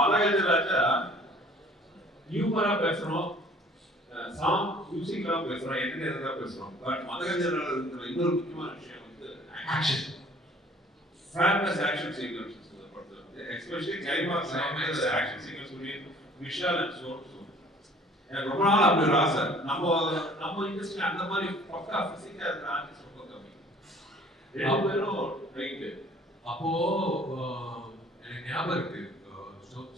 மலகஜராஜா நியூமரா பேசுறோம், சாங் மியூசிக்லாம் பேசுறோம், என்டர்டெயினரா பேசுறோம். பட் மலகஜராஜா இன்னொரு முக்கியமான விஷயம் வந்து ஆக்ஷன், ஃபேமஸ் ஆக்ஷன் சீக்வன்சஸ் படத்துல வந்து especially climax action sequence Vishal and so எனக்கு ரொம்ப நாள் அப்படி ஒரு ஆசை. நம்ம இண்டஸ்ட்ரி அந்த மாதிரி பக்கா பிசிக்கா இருக்கிற ஆர்டிஸ்ட் ரொம்ப கம்மி. ரெண்டு பேரும் ரைட்டு. அப்போ எனக்கு ஞாபகம் இருக்கு,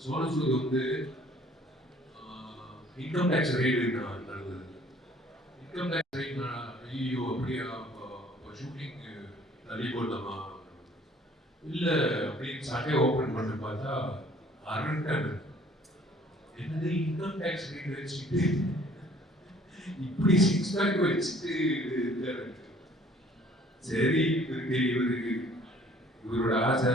சோனு சூத் வந்து இன்கம் டேக்ஸ் ரைடு நடந்தது. இன்கம் டேக்ஸ் ரைடு ஐயோ அப்படியே ஷூட்டிங் தள்ளி போடலாமா இல்லை அப்படின்னு சட்டை ஓப்பன் பண்ணி பார்த்தா அரண்டன் என்னது இன்கம் டேக்ஸ் ரைடு வச்சுட்டு இப்படி 6 பேக் வச்சுட்டு இருக்காரு. சரி இவரோட ஆசை.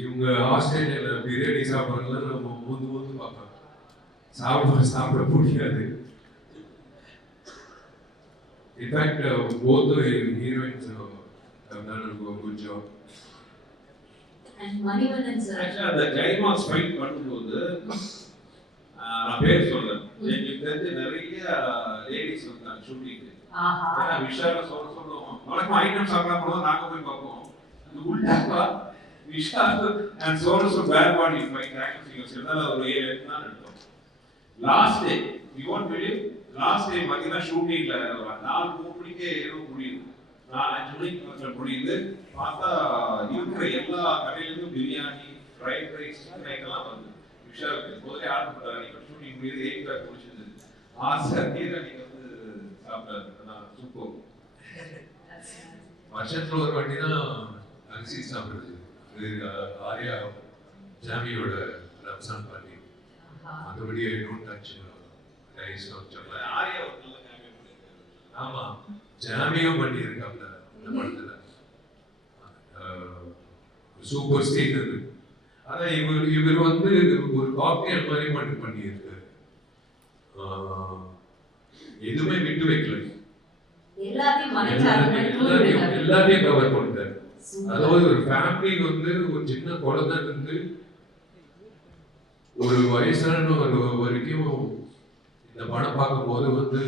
இவங்க ஆஸ்திரேலியால பிரியாணி சாப்பிட்றதுல நம்ம மூந்து பார்ப்போம், சாப்பிட முடியாது. In fact both heroines good job. Manivannan sir ஆக்சுவலா அந்த கிளைமாக்ஸ் ஃபைட் பண்ணும்போது நான் பேர் சொல்றேன், எனக்கு தெரிஞ்ச நிறைய லேடிஸ் வந்தாங்க ஷூட்டிங்க்கு. விஷால சொல்லுவோம் வழக்கம் ஐட்டம் சாப்பிடாம நாங்க போய் பார்ப்போம். அது உள்டாப்பா விஷால் அண்ட் சோனசு bad body fight action sequence இருந்தால ஒரு 7-8 நாள் எடுத்தோம். Last day you won't believe, last day பாத்தீங்கன்னா ஷூட்டிங்ல 4-3 மணிக்கே ஏதோ முடியுது, 4-5 மணிக்கு முடியுது. பார்த்தா இருக்கிற எல்லா கடையிலிருந்தும் பிரியாணி, ஃப்ரைட் ரைஸ், சிக்கன் எல்லாம் வந்து விஷாலுக்கு முதல்ல ஆர்டர் பண்ணாங்க. இப்போ ஷூட்டிங் முடியுது, 8 பேக் முடிச்சது. ஆசை நீங்க வந்து சாப்பிட்டாரு. சூப்பர். வருஷத்துல ஒரு வாட்டி தான் அரிசி சாப்பிடுறது. ஆர்யா ஜாமியோட ரம்சான் பார்ட்டி, மற்றபடி I don't touch rice or chapati. Arya ஒரு நல்ல கேமியோ பண்ணிருக்காரு. ஆமா, ஜாமியும் பண்ணியிருக்காங்க இந்த படத்துல. சூப்பர் ஸ்டேட் அது. ஆனா இவர் வந்து ஒரு காக்டெயில் மாதிரி பண்ணியிருக்காரு. எதுவுமே விட்டு வைக்கல, எல்லாத்தையும் கவர் பண்ணிட்டாரு. அதாவது ஒரு ஃபேமிலி வந்து ஒரு சின்ன குழந்தை இருந்து ஒரு வயசான வரைக்கும் இந்த படம் பார்க்கும்போது வந்து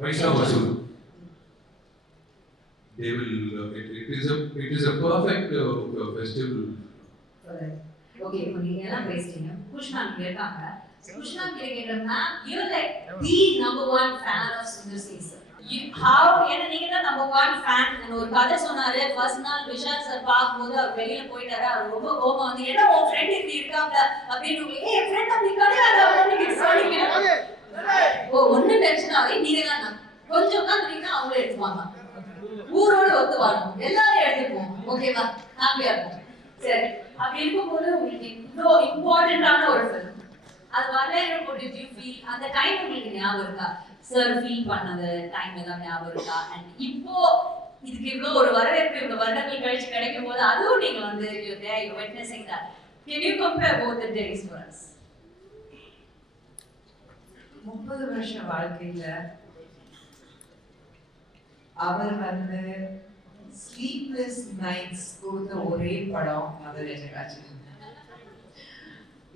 பைசா வசூல். It is a perfect festival. Okay, இப்போ நீங்க எல்லாம் பேசிட்டீங்க. குஷ்னா கேட்டாங்க. குஷ்னா கேக்குற ma'am, you like the number one fan of Sundar Singh sir. How ஏன்னா நீங்க தான் number one fan. ஒரு கதை சொன்னாரு, ஃபர்ஸ்ட் நாள் விஷால் சார் பாக்கும்போது அவர் வெளியில போயிட்டாரு. அவர் ரொம்ப கோபமா வந்து என்ன உன் ஃப்ரெண்ட் இப்படி இருக்காங்க அப்படின்னு ஏய் ஃப்ரெண்ட் அப்படி கிடையாது அப்படின்னு நீங்க சொன்னீங்க. ஓ ஒண்ணு டென்ஷன் ஆகி நீங்க தான் கொஞ்சம் உட்கார்ந்தீங்கன்னா அவங்களே எடுத்துவாங்க, ஊரோட ஒத்துவாங்க, எல்லாரும் எடுத்துப்போம். ஓகேவா, ஹாப்பியா இருக்கும். சரி, அப்படி இருக்கும்போது உங்களுக்கு இவ்வளோ இம்பார்ட்டன்டான ஒரு ஃபிலிம் அது வரப்போ டிட் யூ ஃபீல் அந்த டைம் உங்களுக்கு ஞாபகம் இருக்கா? சார் ஃபீல் பண்ணது டைம் ஏதாவது ஞாபகம் இருக்கா? அண்ட் இப்போ இதுக்கு இவ்வளோ ஒரு வரவேற்பு இவ்வளோ வருடங்கள் கழிச்சு கிடைக்கும் போது அதுவும் நீங்க வந்து you witnessing that. Can you compare both the days for us? 30 வருஷ வாழ்க்கையில அவர் வந்து ஸ்லீப்லெஸ் நைட்ஸ் கொடுத்த ஒரே படம் மதகஜராஜா.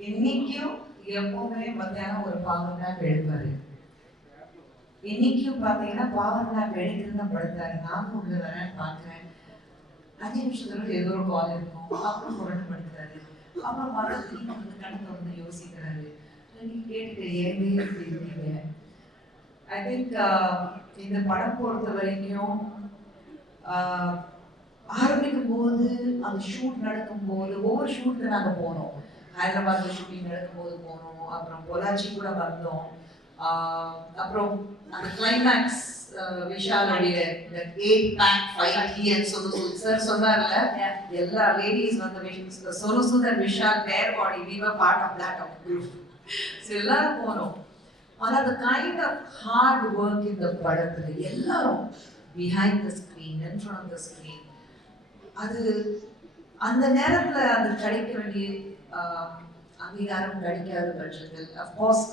இன்னைக்கும் எப்பவுமே மத்தியானம் ஒரு பவர் நேப் எடுப்பாரு. இன்னைக்கும் பாத்தீங்கன்னா பவர் நேப் எடுக்கிறதா படுத்தாரு. நானும் உள்ள வரேன் பாக்குறேன், 5 நிமிஷத்துல ஏதோ ஒரு கால் இருக்கும், அப்புறம் புரண்டு படுக்கிறாரு. அப்புறம் மறுபடியும் வந்து கணக்கு வந்து யோசிக்கிறாரு. நீங்க கேட்டுட்டு ஏன் இப்படி இருக்கீங்க? ஐ திங்க் இந்த படம் பொறுத்த வரைக்கும் ஆரம்பிக்கும் போது அந்த ஷூட் நடக்கும் போது ஒவ்வொரு ஷூட்டுக்கு நாங்கள் போனோம். ஹைதராபாத்ல ஷூட்டிங் நடக்கும் போது போனோம், அப்புறம் பொள்ளாச்சி கூட வந்தோம். அப்புறம் அந்த கிளைமேக்ஸ் விஷாலுடைய இந்த 8-pack fight சார் சொன்னார்ல, எல்லா லேடிஸ் வந்து சோனு சூத் அண்ட் விஷால் பேர் பாடி we were part of that group. So எல்லாரும் போனோம். ஆனால் அந்த கைண்ட் ஆஃப் ஹார்ட் ஒர்க் இந்த படத்துல எல்லாரும் behind the screen in front of the screen, அது அந்த நேரத்துல அது கிடைக்க வேண்டிய அங்கீகாரம் கிடைக்காத பட்சத்தில் அஃப்கோர்ஸ்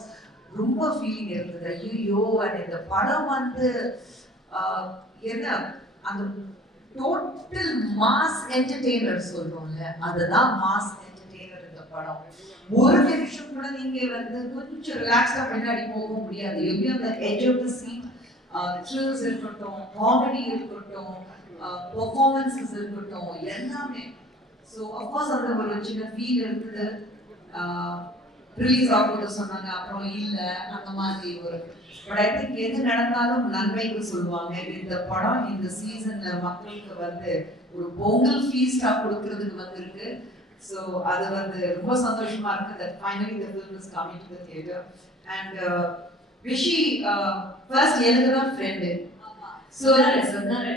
ரொம்ப ஃபீலிங் இருந்தது. ஐயோ அது இந்த படம் வந்து என்ன அந்த டோட்டல் மாஸ் என்டர்டெய்னர் சொல்றோம்ல, அதுதான் மாஸ் என்டர்டெய்னர் இந்த படம். ஒரு நிமிஷம் கூட நீங்க வந்து கொஞ்சம் ரிலாக்ஸா பின்னாடி போக முடியாது. எப்படியும் அந்த edge of the seat thrills இருக்கட்டும், காமெடி இருக்கட்டும், பெர்ஃபார்மன்ஸஸ் இருக்கட்டும், எல்லாமே. ஸோ அஃப்கோர்ஸ் அந்த ஒரு சின்ன ஃபீல் இருக்குது. ரிலீஸ் ஆகும்போது சொன்னாங்க, அப்புறம் இல்லை அந்த மாதிரி ஒரு. பட் ஐ திங்க் எது நடந்தாலும் நன்மைக்கு சொல்லுவாங்க. இந்த படம் இந்த சீசன்ல மக்களுக்கு வந்து ஒரு பொங்கல் ஃபீஸ்டா கொடுக்கறதுக்கு வந்திருக்கு. ஸோ அது வந்து ரொம்ப சந்தோஷமா இருக்கு that finally the film is coming to the theater. And Vichy first எழுதுற ஃப்ரெண்டு சொன்னாரு,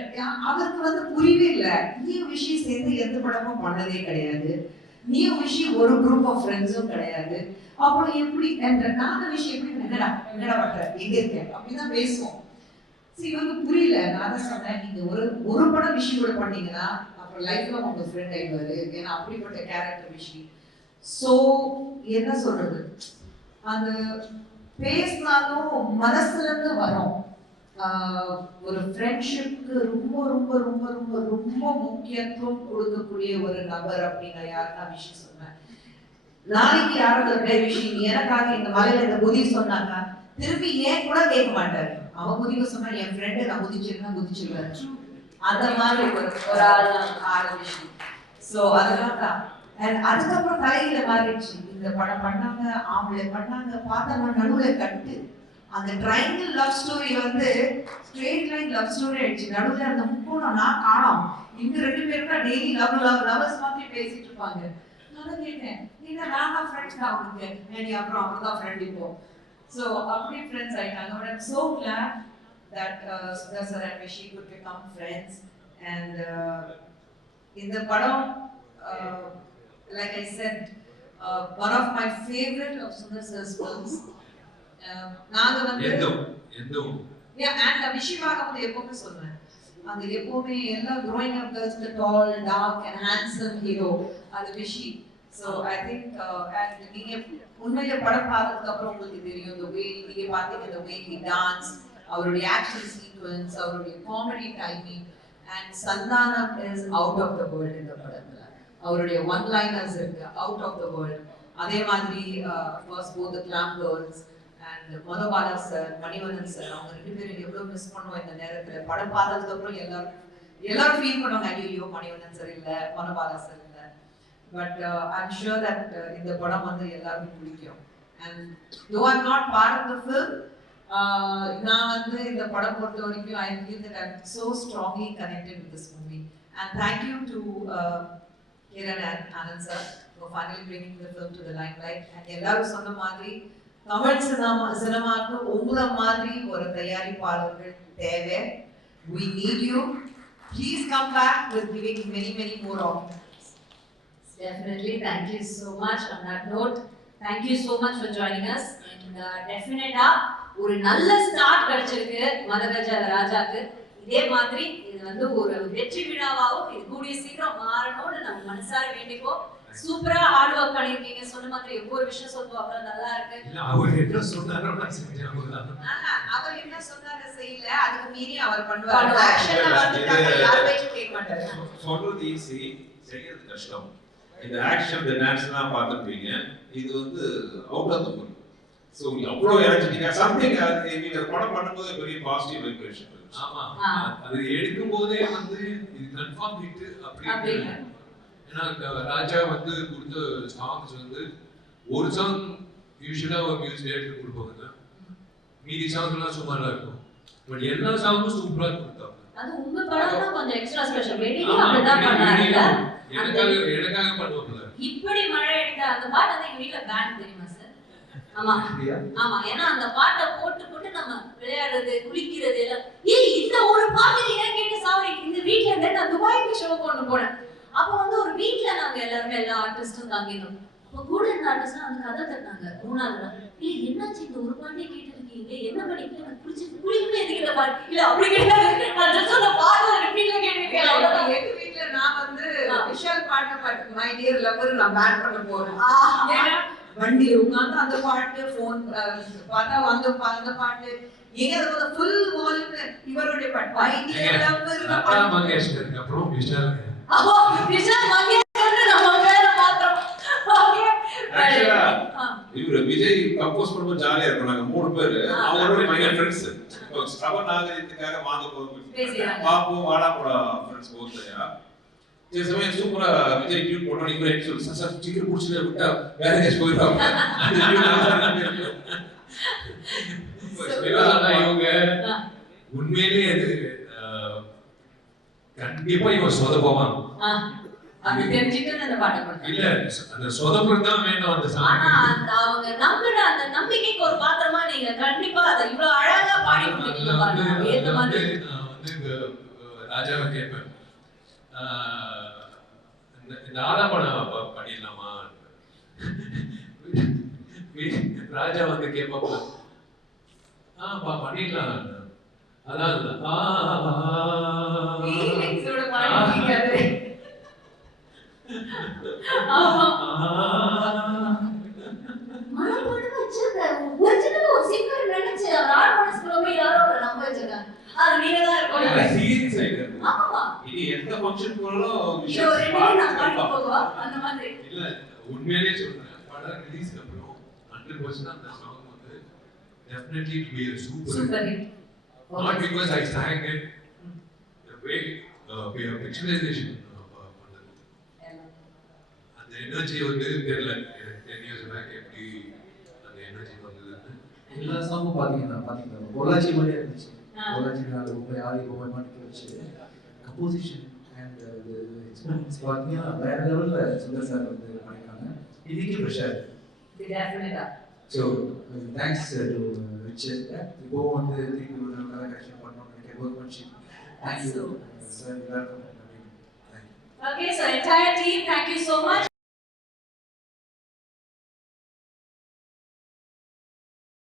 அவருக்கு வந்து புரியவே இல்லை. நீ விஷி சேர்ந்து எந்த படமும் பண்ணதே கிடையாது, நீ விஷி ஒரு குரூப் ஆஃப் ஃப்ரெண்ட்ஸும் கிடையாது, அப்புறம் எப்படி என்ற நானும் விஷயம் எப்படி என்னடா பண்ற எங்க இருக்க அப்படிதான் பேசுவோம். இவருக்கு புரியல. நான் தான் சொன்னேன், நீங்க ஒரு படம் விஷி கூட பண்ணீங்கன்னா அப்புறம் லைஃப்ல உங்க ஃப்ரெண்ட் ஆயிடுவாரு, ஏன்னா அப்படிப்பட்ட கேரக்டர் விஷி. ஸோ என்ன சொல்றது, அந்த பேசினாலும் மனசுல இருந்து வரும். ஒரு ஃப்ரெண்ட்ஷிப்க்கு ரொம்ப ரொம்ப ரொம்ப ரொம்ப ரொம்ப முக்கியத்துவம் கொடுக்கக்கூடிய ஒரு நபர் அப்படின்னா யாருன்னா விஷி சொன்னேன். நாளைக்கு யாராவது விஷி நீ எனக்காக இந்த மலையில இந்த குதி சொன்னாங்க, திருப்பி ஏன் கூட கேட்க மாட்டாரு. அவன் குதிக்க சொன்னா என் ஃப்ரெண்டு நான் குதிச்சிருந்தா குதிச்சிருவாரு. அந்த மாதிரி ஒரு ஆள் விஷி. ஸோ அதெல்லாம் தான். அதுக்கப்புறம் தலையில மாறிடுச்சு. இந்த படம் பண்ணாங்க, ஆம்பளை பண்ணாங்க, பார்த்தா நடுவில் கட்டு. அந்த ட்ரையாங்கிள் லவ் ஸ்டோரி வந்து ஸ்ட்ரெயிட் லைன் லவ் ஸ்டோரி ஆயிடுச்சு. நடுவில் அந்த முக்கோணம் நான் காணோம். இங்க 2 பேருக்கா டெய்லி லவர்ஸ் மாதிரி பேசிட்டு இருப்பாங்க. நான் கேட்டேன், நீங்க நாங்க ஃப்ரெண்ட்ஸ் தான் அவங்களுக்கு, அப்புறம் அவர்தான் ஃப்ரெண்ட் இப்போ. ஸோ அப்படியே ஃப்ரெண்ட்ஸ் ஆயிட்டாங்க. But I'm so glad that Sudha sir and Vishi could become friends. And in the padam, like I said, one of my favorite of Sudha sir's films. நாங்க வந்து எந்தோ and Vishivaga வந்து எப்பவுமே சொல்றேன், அந்த எப்பவுமே எல்லா growing up girls the tall, dark and handsome hero அது Vichy. So I think and நீங்க உண்மையில படம் பார்த்ததுக்கு அப்புறம் உங்களுக்கு தெரியும் the way நீங்க பாத்தீங்க the way he danced, அவருடைய action sequence, அவருடைய comedy timing, and Sandhanam is out of the world in the படத்துல. அவருடைய one liners இருக்கு out of the world. அதே மாதிரி of course both the Clam girls and Manobala sir, Manivannan sir, அவங்க 2 பேரும் எவ்வளவு மிஸ் பண்ணுவோம் இந்த நேரத்துல. படம் பார்த்ததுக்கு அப்புறம் எல்லாரும் ஃபீல் பண்ணுவாங்க, ஐயோ மணிவண்ணன் சார் இல்ல, மனோபாலா சார் இல்ல. பட் ஐம் ஷூர் தட் இந்த படம் வந்து எல்லாருக்கும் பிடிக்கும். And though I'm not part of the film, நான் வந்து இந்த படம் பொறுத்த வரைக்கும் I feel that I'm so strongly connected with this movie. And thank you to Kiran and Anand sir for finally bringing the film to the limelight. And எல்லாரும் சொன்ன மாதிரி தமிழ் சினிமாக்கு உங்களை மாதிரி ஒரு தயாரிப்பாளர்கள் தேவை. We need you. Please come back with giving many more opportunities. Definitely. Thank you so much. On that note, thank you so much for joining us. And definitely ஒரு நல்ல ஸ்டார்ட் கிடைச்சிருக்கு மதகஜ ராஜாக்கு. இதே மாதிரி இது வந்து ஒரு வெற்றி விழாவாகவும் இது கூடிய சீக்கிரம் மாறணும்னு நம்ம மனசார வேண்டிப்போம். சூப்பரா ஹார்ட் ஒர்க் பண்ணிருக்கீங்க. சொன்ன மாதிரி ஒவ்வொரு விஷயம் சொல்லுவோம், அவ்வளவு நல்லா இருக்கு. அவர் என்ன சொன்னாரோ நான் செஞ்சேன். அவர் என்ன சொன்னாரு செய்யல, அதுக்கு மீறி அவர் பண்ணுவாரு. ஆக்ஷன்ல வந்துட்டாங்க, யாரையும் கேட்க மாட்டாரு. சொல்றது ஈஸி, செய்யறது கஷ்டம். இந்த ஆக்ஷன் இந்த டான்ஸ்லாம் பார்த்துருப்பீங்க, இது வந்து out of the full. So அவ்வளோ எனர்ஜெட்டிக்கா சம்திங் நீங்க படம் பண்ணும்போது பெரிய பாசிட்டிவ் வைப்ரேஷன். ஆமா, அது எடுக்கும் போதே வந்து இது கன்ஃபார்ம் ஹிட் அப்படின்னு. ஏன்னா ராஜா வந்து கொடுத்த சாங்ஸ் வந்து ஒரு சாங் யூஸ்வலா ஒரு மியூசிக் டைரக்டர் கொடுப்பாங்க, மீதி சாங்ஸ்லாம் சுமாரா இருக்கும். பட் எல்லா சாங்கும் சூப்பரா கொடுத்தாங்க. அது உங்க படம் தான் கொஞ்சம் எக்ஸ்ட்ரா ஸ்பெஷல். வெட்டிங்கும் அப்படிதான் பண்ணாருல்ல. எனக்காக பண்ணுவாங்க. இப்படி மழை அடித்த அந்த பாட்டு வந்து எங்க வீட்ல பேன் தெரியுமா சார்? ஆமா ஆமா, ஏன்னா அந்த பாட்டை போட்டு போட்டு நம்ம விளையாடுறது குளிக்கிறது எல்லாம். ஏய் இந்த ஒரு பாட்டு ஏன் கேட்டு சாரி, இந்த வீட்ல இருந்து நான் துபாய்க்கு ஷோ கொண்டு போனேன். அப்போ வந்து ஒரு வீட்ல நாங்க எல்லாருமே எல்லா ஆர்டிஸ்டும் தங்கினோம். அப்போ கூட இருந்த ஆர்டிஸ்ட்லாம் வந்து கதை தட்டினாங்க. மூணாவது நாள் இல்ல என்னாச்சு இந்த ஒரு பாட்டே கேட்டு இருக்கீங்க, என்ன பண்ணிட்டு எனக்கு பிடிச்சிருக்கு, குளிக்கவே எதுக்கு இந்த பாட்டு இல்ல அப்படி கேட்டாங்க. நான் ஜஸ்ட் அந்த பாட்டு ரிப்பீட்ல கேட்டுருக்கேன் அவ்வளவுதான். எங்க வீட்ல நான் வந்து விஷால் பாட்டு மை டியர் லவர் நான் பேன் பண்ண போறேன். ஏன்னா வண்டியில உட்கார்ந்து அந்த பாட்டு போன் பார்த்தா அந்த பாட்டு எங்க அது ஃபுல் வால்யூம் இவருடைய பாட்டு மை டியர் லவர் லதா மங்கேஷ்கருக்கு அப்புறம் விஷால். அப்போ விஷால் மங்கேஷ்கர் நம்ம பேர மாத்திரம். ஓகே ஆக்சுவலா இவரு விஜய் கம்போஸ் பண்ணும்போது ஜாலியா இருக்கும். நாங்க 3 பேர் அவங்களோட மைண்ட் ஃப்ரெண்ட்ஸ். ஸ்ரவ நாகரிகத்துக்காக வாங்க போறோம். பாப்போம் வாடா போடா ஃப்ரெண்ட்ஸ் போறதையா. இந்த சமயம் சூப்பரா விஜய் டியூன் போட்டோம். நீங்க சொல்லி சார் சீக்கிரம் புடிச்சத விட்டா வேற எங்கேயாச்சும் போயிடுவாங்க. இவங்க உண்மையிலேயே அது கண்டிப்பா இவன் சொதப்புவான். அது தெரிஞ்சிட்டு அந்த பாட்டை போட்டாங்க. இல்ல அந்த சொதப்புறது தான் வேணும் அந்த சாங். ஆனா அந்த அவங்க நம்பின அந்த நம்பிக்கைக்கு ஒரு பாத்திரமா நீங்க கண்டிப்பா அதை இவ்வளவு அழகா பாடி கொடுத்தீங்க பாருங்க. ஏத்த மாதிரி வந்து ராஜாவை கேட்பேன், இந்த ஆலாபனம் பண்ணிடலாமா? ராஜா வந்து கேட்பாப்பா பண்ணிடலாம். அதான் ஃபீலிங்ஸோட பாடிட்டீங்க அது. ஆமா மனப்போட வச்சிருக்க ஒரிஜினல் ஒரு சிங்கர் நினைச்சு அவர் ஆல் மனசுக்குள்ள யாரோ ஒரு நம்ப வச்சிருக்காங்க. அது நீங்க தான் இருக்கணும். சீரியஸ் ஆயிடுது. ஆமா இது எந்த ஃபங்க்ஷன் போனாலும் இது ஒரு ரெண்டு நான் பாடி போவா அந்த மாதிரி. இல்ல உண்மையிலேயே சொல்றேன், படம் ரிலீஸ்க்கு அப்புறம் 100% அந்த சாங் வந்து definitely it will be a super hit. Not because I sang it, the way we have picturization பண்ணது. அந்த எனர்ஜி வந்து தெரியல 10 years back எப்படி அந்த எனர்ஜி வந்ததுன்னு. எல்லா சாங்கும் பாத்தீங்கன்னா பொள்ளாச்சி மாதிரியே இருந்துச்சு. பொள்ளாச்சி நாள் ரொம்ப யாரி ரொம்ப மாட்டி வச்சு கம்போசிஷன் அண்ட் எக்ஸ்பீரியன்ஸ் பார்த்தீங்கன்னா வேற லெவலில் சுந்தர் சார் வந்து பண்ணியிருக்காங்க. இதுக்கு pressure definitely. So thanks to ரிச்சர். இப்போ வந்து திருப்பி ஒரு நல்ல கரெக்ஷன் பண்ணணும்னு நினைக்கிறேன். ஒர்க் பண்ணி தேங்க்யூ சார் எல்லாருக்கும். Okay, so entire team, thank you so much.